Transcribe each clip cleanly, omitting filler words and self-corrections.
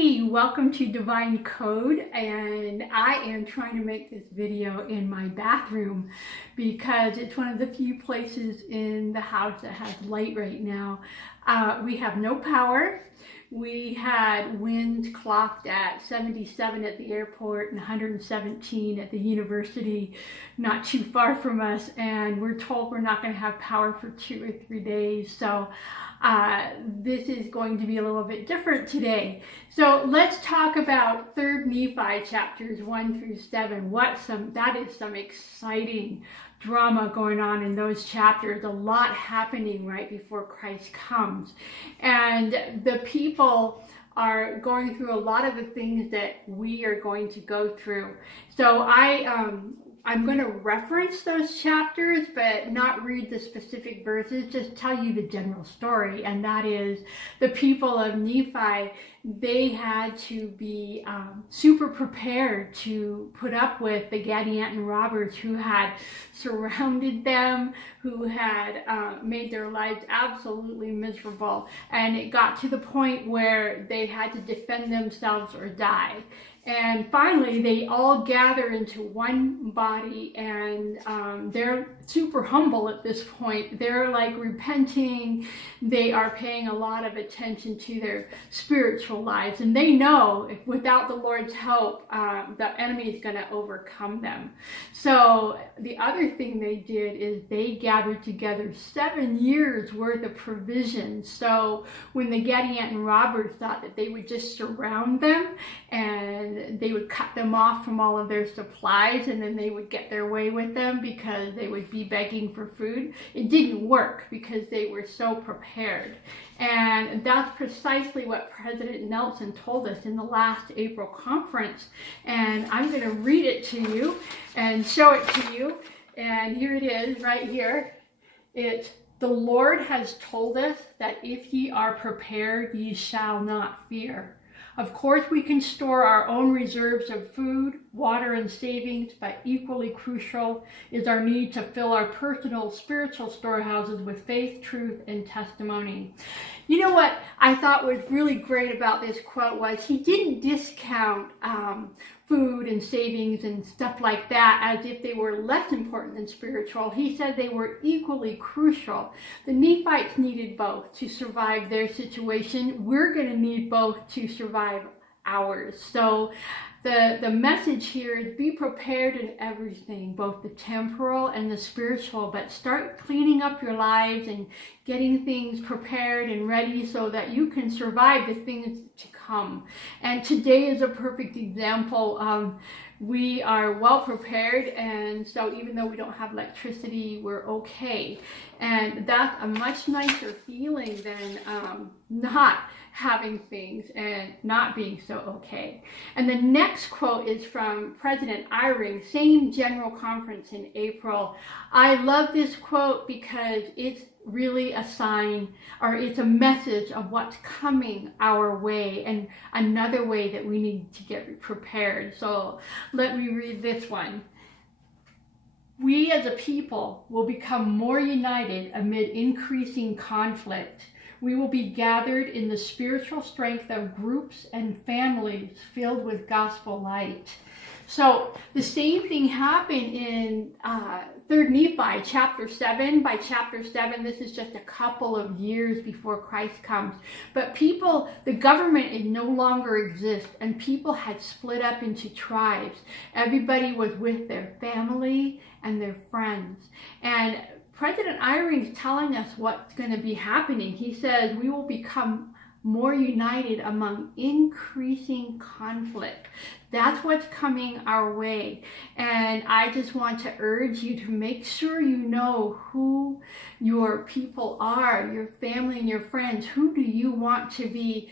Hey, welcome to Divine Code, and I am trying to make this video in my bathroom because it's one of the few places in the house that has light right now. We have no power. We had winds clocked at 77 at the airport and 117 at the university not too far from us, and we're told we're not going to have power for 2 or 3 days. So this is going to be a little bit different today. So let's talk about 3rd Nephi chapters 1 through 7. That is some exciting drama going on in those chapters. A lot happening right before Christ comes. And the people are going through a lot of the things that we are going to go through. So I'm going to reference those chapters, but not read the specific verses, just tell you the general story. And that is the people of Nephi, they had to be super prepared to put up with the Gadianton robbers who had surrounded them, who had made their lives absolutely miserable. And it got to the point where they had to defend themselves or die. And finally, they all gather into one body, and they're super humble at this point. They're like repenting. They are paying a lot of attention to their spiritual lives. And they know if without the Lord's help, the enemy is going to overcome them. So the other thing they did is they gathered together 7 years worth of provisions. So when the Gadianton robbers thought that they would just surround them and they would cut them off from all of their supplies and then they would get their way with them because they would be begging for food, it didn't work because they were so prepared. And that's precisely what President Nelson told us in the last April conference. And I'm going to read it to you and show it to you. And here it is right here. It's, "The Lord has told us that if ye are prepared, ye shall not fear. Of course, we can store our own reserves of food, water, and savings, but equally crucial is our need to fill our personal spiritual storehouses with faith, truth, and testimony." You know what I thought was really great about this quote was he didn't discount food and savings and stuff like that as if they were less important than spiritual. He said they were equally crucial. The Nephites needed both to survive their situation. We're going to need both to survive ours. So the message here is be prepared in everything, both the temporal and the spiritual, but start cleaning up your lives and getting things prepared and ready so that you can survive the things to come. And today is a perfect example. We are well prepared, and so even though we don't have electricity, we're okay. And that's a much nicer feeling than not having things and not being so okay. And the next quote is from President Eyring, same general conference in April. I love this quote because it's really a sign, or it's a message of what's coming our way and another way that we need to get prepared. So let me read this one. "We as a people will become more united amid increasing conflict. We will be gathered in the spiritual strength of groups and families filled with gospel light." So the same thing happened in 3rd Nephi, chapter 7. By chapter 7, this is just a couple of years before Christ comes. But people, the government it no longer exists, and people had split up into tribes. Everybody was with their family and their friends. And President Eyring is telling us what's going to be happening. He says we will become more united among increasing conflict. That's what's coming our way. And I just want to urge you to make sure you know who your people are, your family and your friends. Who do you want to be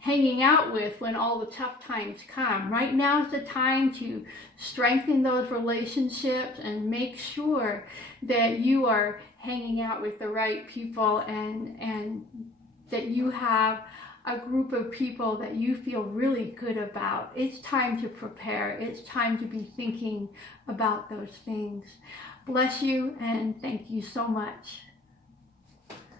hanging out with when all the tough times come? Right now is the time to strengthen those relationships and make sure that you are hanging out with the right people and that you have a group of people that you feel really good about. It's time to prepare. It's time to be thinking about those things. Bless you and thank you so much.